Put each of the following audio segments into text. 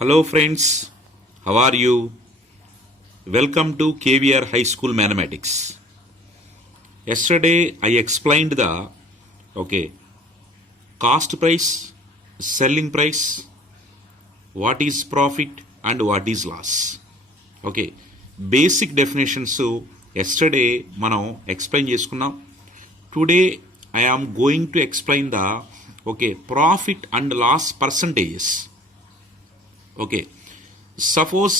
Hello friends, how are you? Welcome to KVR High School Mathematics. Yesterday I explained the cost price, selling price, what is profit and what is loss. Basic definitions yesterday మనం explain చేసుకున్నాం. Today I am going to explain the profit and loss percentages. Suppose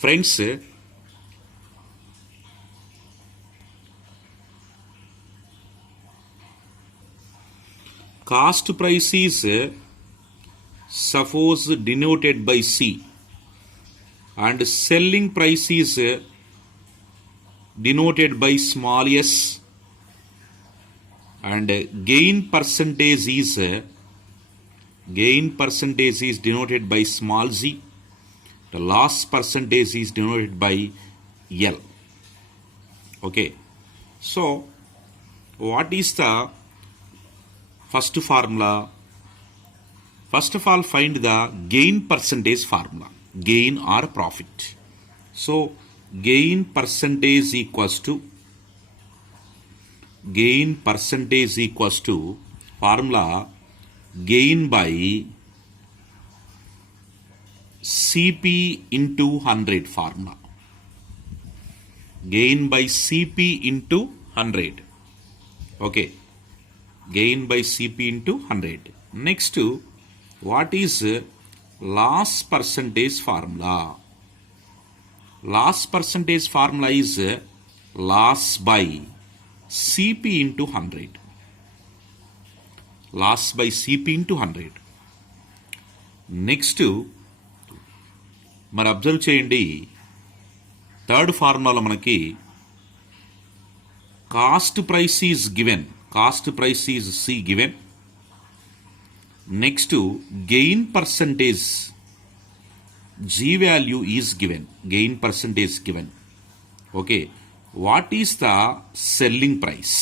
friends, cost price is suppose denoted by C and selling price is denoted by small s and gain percentage is denoted by small z. The loss percentage is denoted by L. So what is the first formula? First of all, find the gain percentage formula, gain or profit. So gain percentage equals to formula gain by CP into 100 formula. Gain by CP into 100. Gain by CP into 100. Next, what is loss percentage formula? Loss percentage formula is loss by CP into 100. Loss by CP into 100. Next మరి observe చేయండి, third ఫార్ములాలో మనకి cost price is given, cost price is C given. Next gain percentage G value is given, gain percentage given. What is the selling price?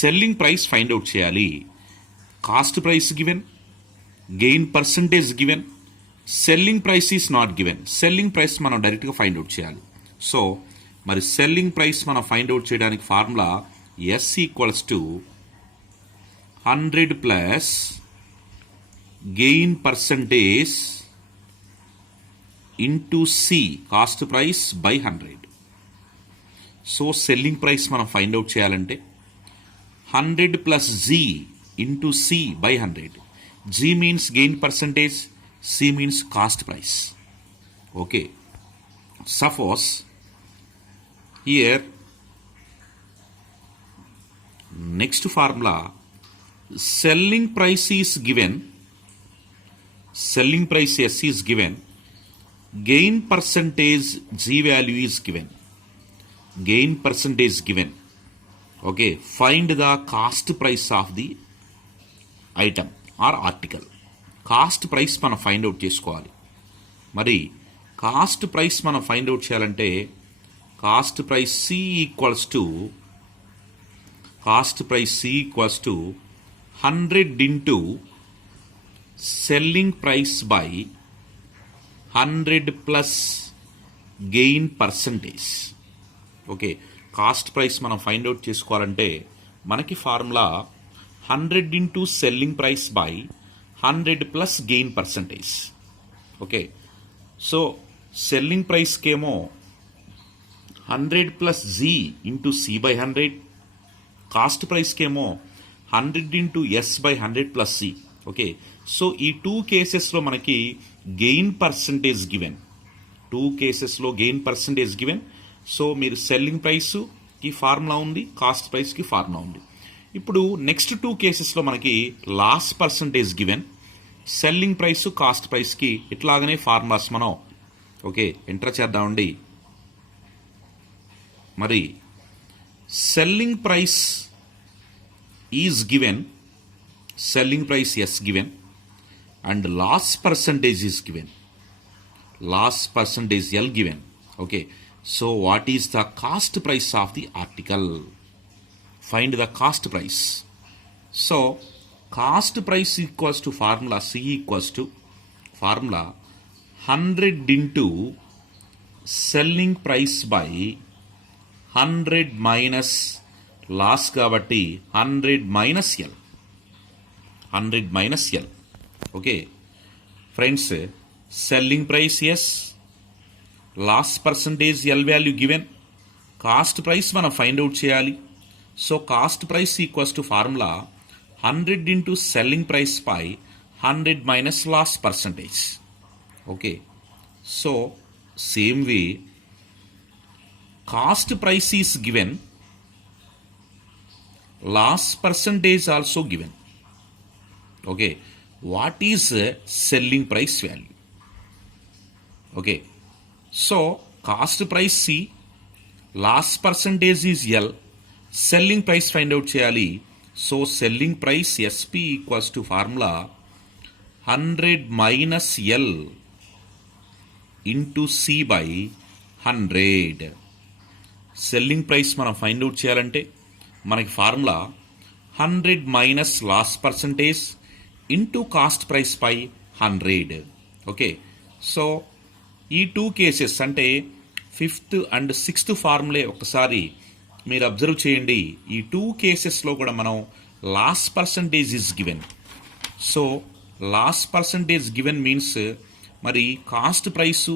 Selling price find out చేయాలి. Cost price given, gain percentage given, selling price is not given. Selling price మనం డైరెక్ట్గా find out చేయాలి. So మరి selling price మనం find out చేయడానికి formula S equals to 100 plus gain percentage into C, cost price by 100. So selling price మనం find out చేయాలంటే 100 plus Z into C by 100. G means gain percentage, C means cost price. Suppose here next formula, selling price is given, selling price S is given, gain percentage G value is given, gain percentage given. Find the cost price of the item or article. Cost price మనం find out చేసుకోవాలి. మరి cost price మనం find out చేయాలంటే cost price C equals to 100 into selling price by 100 plus gain percentage. Cost price మనం find out చేసుకోవాలంటే మనకి formula 100 into selling price by 100 plus gain percentage. So selling ప్రైస్కేమో 100 plus G into C by 100, cost ప్రైస్కేమో 100 into S by 100 plus C. So ఈ టూ కేసెస్లో మనకి gain percentage given, two కేసెస్లో gain percentage given. So మీరు selling ప్రైస్కి formula ఉంది, cost ప్రైస్కి ఫార్ములా ఉంది. ఇప్పుడు నెక్స్ట్ టూ కేసెస్లో మనకి loss percentage given, selling price cost ప్రైస్కి ఇట్లాగనే ఫార్ములాస్ మనం ఎంటర్ చేద్దామండి. మరి selling price is given, selling price S given and loss percentage is given, loss percentage L given. So what is the cost price of the article? Find the cost price. So cost price equals to formula C equals to formula 100 into selling price by 100 minus loss కాబట్టి 100 minus L 100 minus L. Okay friends, selling price S, loss percentage L value given, cost price మనం find out చేయాలి. So cost price equals to formula 100 into selling price by 100 minus loss percentage. Okay, so same way cost price is given, loss percentage also given. Okay, what is selling price value? Okay, so cost price C, loss percentage is L, selling price find out చేయాలి. So selling price SP equals to formula 100 minus L into C by 100. Selling price మనం find out చేయాలంటే మనకి formula 100 minus loss percentage into cost price by 100. Okay, so ఈ two cases అంటే 5th and 6th formulae ఒకసారి మీరు అబ్జర్వ్ చేయండి. ఈ టూ కేసెస్లో కూడా మనం loss percentage is given. So loss percentage given means మరి cost price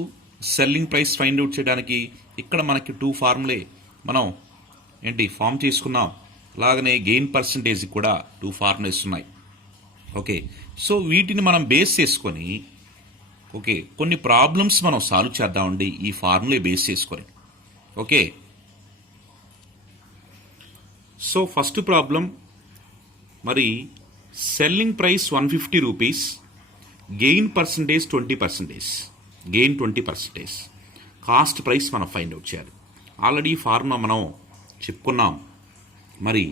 selling price find out చేయడానికి ఇక్కడ మనకి టూ ఫార్ములే మనం ఫామ్ చేసుకున్నాం. అలాగనే గెయిన్ పర్సంటేజ్ కూడా టూ ఫార్ములేస్ ఉన్నాయి. ఓకే, సో వీటిని మనం బేస్ చేసుకొని ఓకే కొన్ని ప్రాబ్లమ్స్ మనం సాల్వ్ చేద్దామండి ఈ ఫార్ములే బేస్ చేసుకొని. ఓకే, సో ఫస్ట్ ప్రాబ్లం మరి selling price 150 rupees, gain percentage 20%, gain 20%, cost price మనం ఫైండ్ అవుట్ చేయాలి. ఆల్రెడీ ఫార్ములా మనం చెప్పుకున్నాం. మరి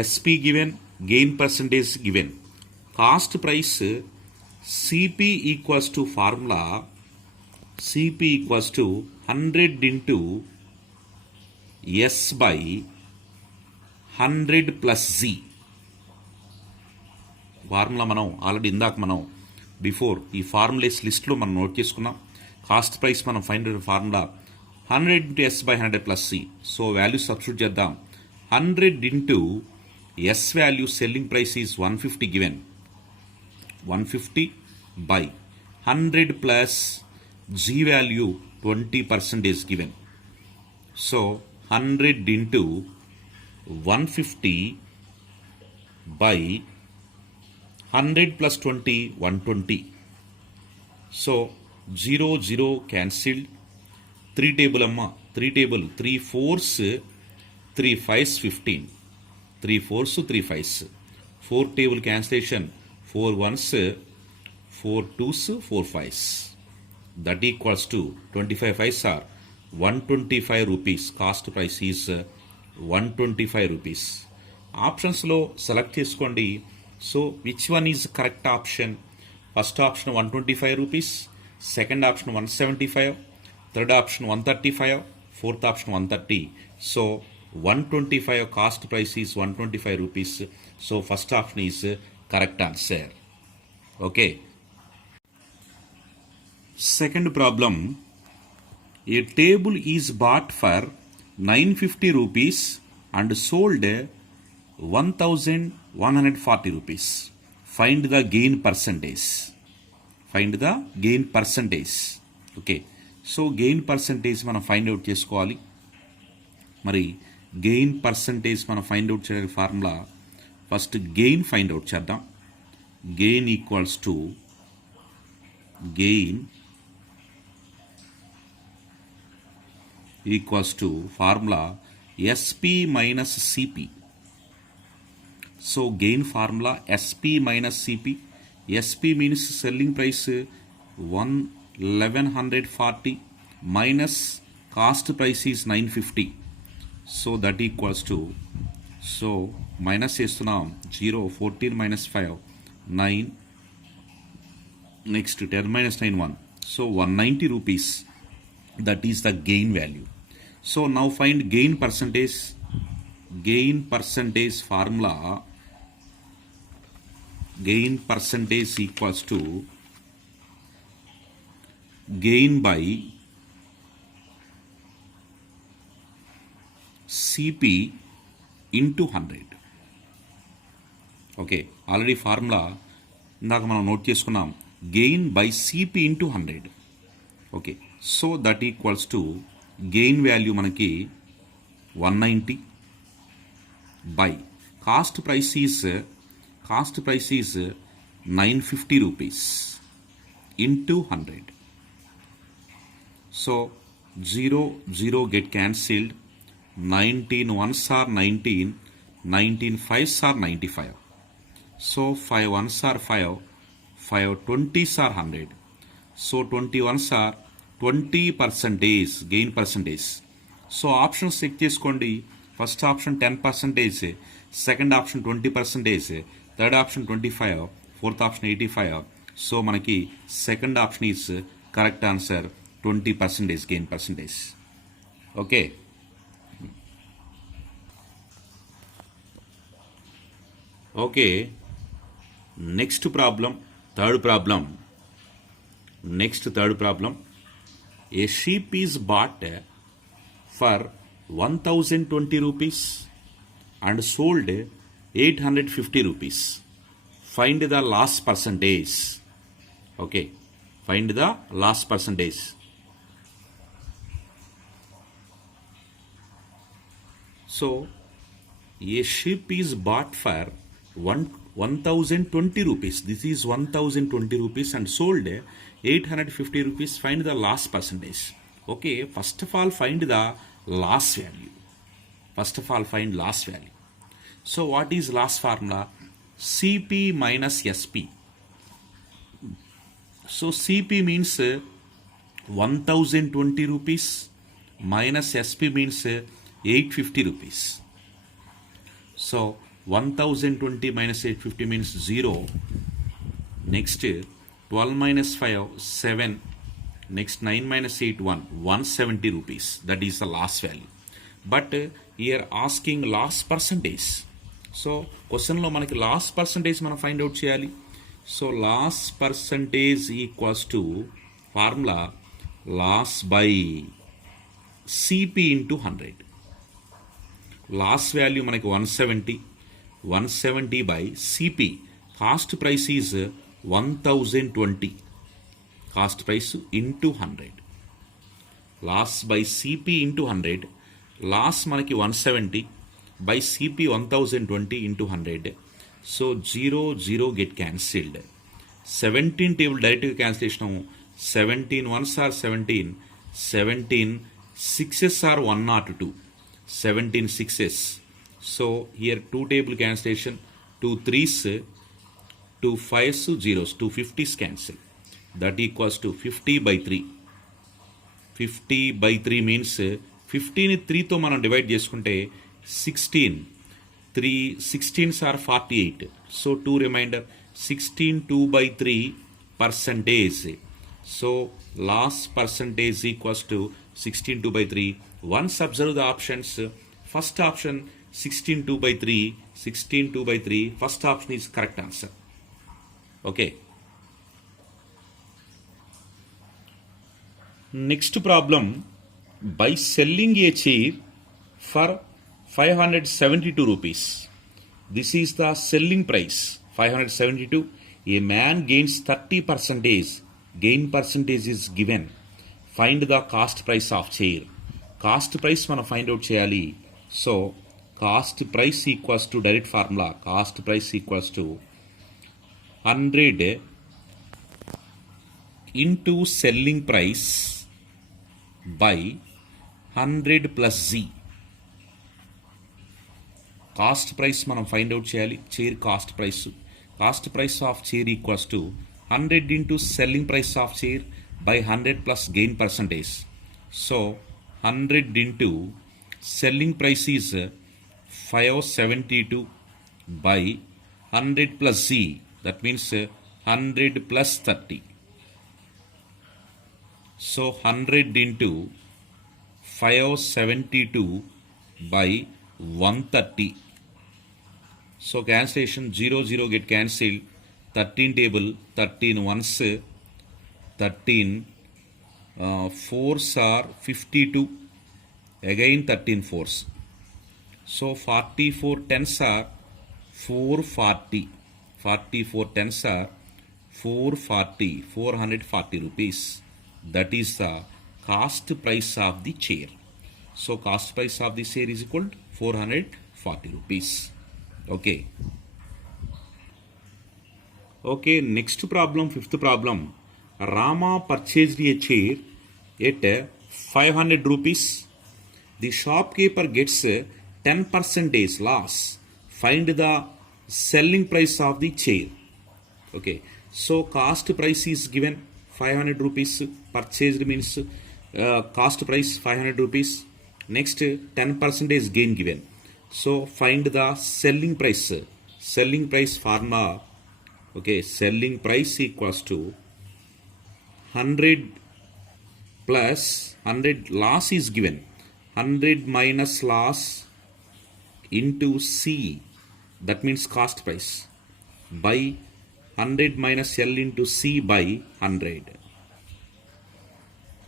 SP given, gain percentage given, cost price CP equals to formula CP equals to 100 into S by 100 plus G. Formula మనం already ఇందాక మనం before ఈ formulas లిస్ట్లో మనం నోట్ చేసుకున్నాం. కాస్ట్ ప్రైస్ మనం find out formula 100 into S by 100 plus C. So value substitute చేద్దాం. 100 into S value selling price is 150 given, 150 by 100 plus G value 20% given. So 100 into 150 by 100 plus 20, 120. So 0 0 cancelled. 3 table amma, 3 table, 3 4s, 3 5s 15, 3 4s 3 5s, 4 table cancellation, 4 1s, 4 2s, 4 5s. That equals to 25 5s are 125 rupees. Cost price is 125 rupees. ఆప్షన్స్లో select చేసుకోండి. So which one is correct option? First option 125 rupees, second option 175, third option 135, fourth option 130. So 125 cost price is 125 rupees. So first option is correct answer. Okay, second problem. A table is bought for 950 rupees and sold 1140 rupees. Find the gain percentage. Find the gain percentage. Okay, so gain percentage మనం find out చేసుకోవాలి. మరి gain percentage మనం find out చేయడానికి formula first gain find out చేద్దాం. Gain equals to gain equals to formula SP minus CP. So gain formula SP minus CP. SP means selling price 1140 minus cost price is 950. So that equals to, so minus చేస్తున్నాం 0, 14 minus 5, 9, next 10 minus 9, 1. So 190 rupees. That is the gain value. So now find gain percentage. Gain percentage formula gain percentage equals to gain by CP into 100. Okay, already formula ఇందాక మనం note చేసుకున్నాం, gain by CP into 100. Okay, so that equals to gain value మనకి 190 by cost price is 950 rupees into 100. So 0 get cancelled, 19 ones are 19, 19 fives are 95. So 5 ones are 5, 5 20s are 100. So 20 ones are 20% gain percentage. So options check చేసుకోండి. First option 10%, second option 20%, third option 25, fourth option 85. So మనకి second option is correct answer, 20% gain percentage. Okay, okay, next problem, third problem. A sheep is bought for 1020 rupees and sold 850 rupees. Find the loss percentage. Okay, find the loss percentage. So a sheep is bought for 1020 rupees. This is 1020 rupees and sold 850 rupees. Find the loss percentage. Okay, first of all find the loss value. Find loss value. So what is loss formula? CP minus SP. So CP means 1020 rupees minus SP means 850 rupees. So 1020 minus 850 means 0. Next 12 minus 5 7. Next 9 minus 8 170 rupees. That is the loss value. But here asking loss percentage. So question lo manaki loss percentage మనం find out చేయాలి. So loss percentage equals to formula loss by CP into 100. Loss value మనకి 170 by CP. Cost price is 1020, cost price into 100. Loss by CP into 100. Loss మనకి 170 by CP 1020 into 100. So 0 get cancelled. 17 table డైరెక్ట్గా cancellation. 17 ones are 17, 17 6s are 102, 17 6s. So here 2 table cancellation, 2 3s, 2 5s, 0s, 2 50s cancel. That equals to 50 by 3. 50 by 3 means 15 3తో మనం డివైడ్ చేసుకుంటే 16. 3 16s are 48. So 2 remainder, 16 2 by 3 percentage. So loss percentage equals to 16 2 by 3. Once observe the options. First option 16 2 by 3, 16 2 by 3. First option is correct answer. Okay. Next problem, by selling a chair for 572 rupees. This is the selling price, 572. A man gains 30%. Gain percentage is given. Find the cost price of chair. Cost price మనం find out చేయాలి. So cost price equals to direct formula. Cost price equals to 100 into selling price by 100 plus Z. Cost price మనం find out చేయాలి. Chair cost price. Cost price of chair equals to 100 into selling price of chair by 100 plus gain percentage. So 100 into selling price is 572 by 100 plus Z. That means 100 plus 30. So 100 into 572 by 130. So cancellation 0 get cancelled. 13 table, 13 ones, 13 fours are 52, again 13 fours. So 44 tens are 440, 44 tens are 440, 440 rupees. That is the cost price of the chair. So cost price of the chair is equal to 440 rupees. Okay. Okay, next problem, fifth problem. Rama purchased a chair at 500 rupees. The shopkeeper gets 10% loss. Find the selling price of the chair. Okay, so cost price is given 500 rupees. Purchased means cost price 500 rupees. Next 10% gain given. So find the selling price. Selling price formula. Okay, selling price equals to 100 plus 100 loss is given. 100 minus loss into C, that means cost price, by 100 minus L into C by 100.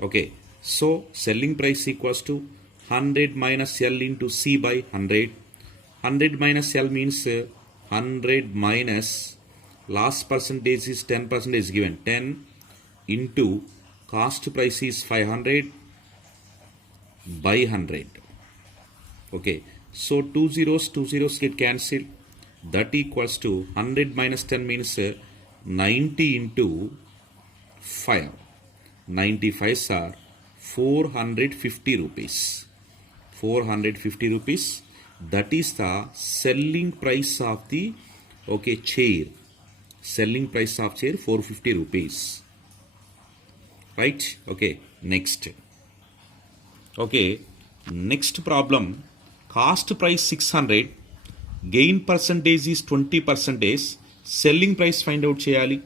Okay, so selling price equals to 100 minus L into C by 100. 100 minus L means 100 minus loss percentage is 10% is given. 10 into cost price is 500 by 100. Okay, so two zeros get cancelled. That equals to 100 minus 10 means 90 into 5. 95s are 450 rupees. 450 rupees. That is the selling price of the chair. Selling price of chair 450 rupees. Right? Okay, next. Okay, next problem. Cost price 600. Gain percentage is 20%. Selling price find out cheyali.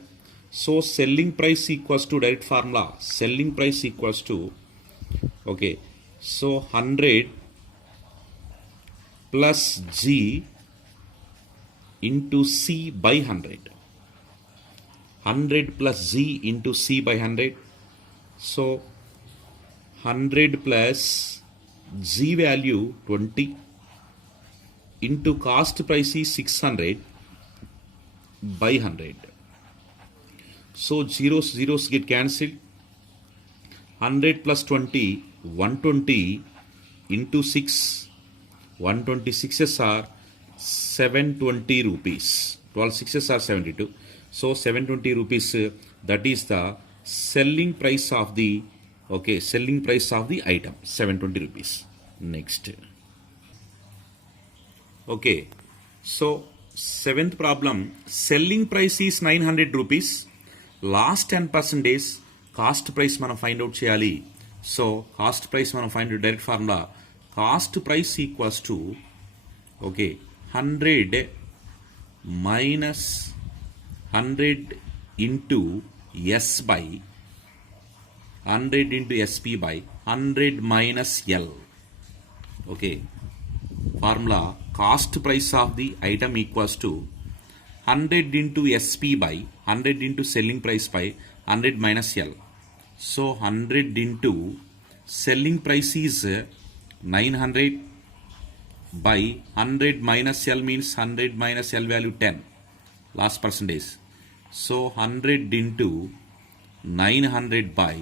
So selling price equals to direct formula. Selling price equals to, okay, so 100 plus G into C by 100. 100 plus G into C by 100. So 100 plus G value 20 into cost price is 600 by 100. So zeros get cancelled. 100 plus 20, 120 into 6. 126s are 720 rupees. 12 6s are 72. So 720 rupees, that is the selling price of the, okay, selling price of the item, 720 rupees. Next. Okay, so seventh problem. Selling price is 900 rupees. Last 10% is cost price మనం find out చేయాలి. So cost price మనం find out direct formula. Cost price equals to, okay, 100 minus 100 into S by 100 into SP by 100 minus L. Okay, formula cost price of the item equals to 100 into SP by 100 into selling price by 100 minus L. So 100 into selling price is 900 by 100 minus L means 100 minus L value 10. Last percentage. So 100 into 900 by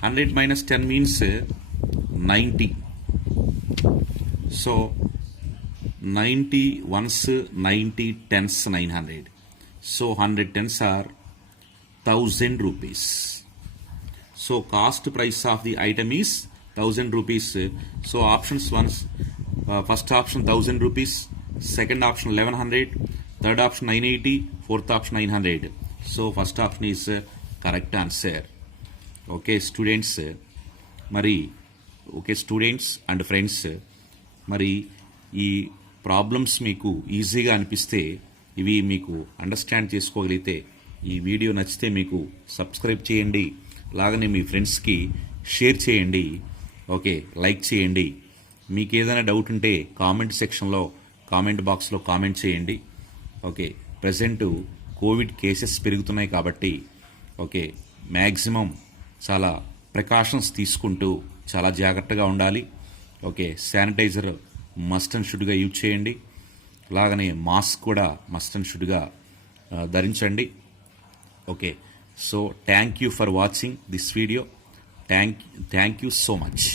100 minus 10 means 90. So 90 ones, 90 tens, 900. So 100 tens are 1000 rupees. So cost price of the item is 1000 rupees. So options once, first option 1000 rupees, second option 1100, third option 980, fourth option 900. So first option is correct answer. Okay students, మరి okay students and friends, మరి ఈ ప్రాబ్లమ్స్ మీకు ఈజీగా అనిపిస్తే, ఇవి మీకు అండర్స్టాండ్ చేసుకోగలిగితే, ఈ వీడియో నచ్చితే మీకు సబ్స్క్రైబ్ చేయండి, అలాగనే మీ ఫ్రెండ్స్కి షేర్ చేయండి, ఓకే, లైక్ చేయండి. మీకు ఏదైనా డౌట్ ఉంటే కామెంట్ సెక్షన్లో కామెంట్ బాక్స్లో కామెంట్ చేయండి. ఓకే, ప్రజెంట్ కోవిడ్ కేసెస్ పెరుగుతున్నాయి కాబట్టి ఓకే మ్యాక్సిమం చాలా ప్రికాషన్స్ తీసుకుంటూ చాలా జాగ్రత్తగా ఉండాలి. ఓకే శానిటైజర్ మస్ట్ అండ్ షుడ్గా యూజ్ చేయండి. అలాగనే మాస్క్ కూడా మస్ట్ అండ్ షుడ్గా ధరించండి. Okay so thank you for watching this video. Thank you so much.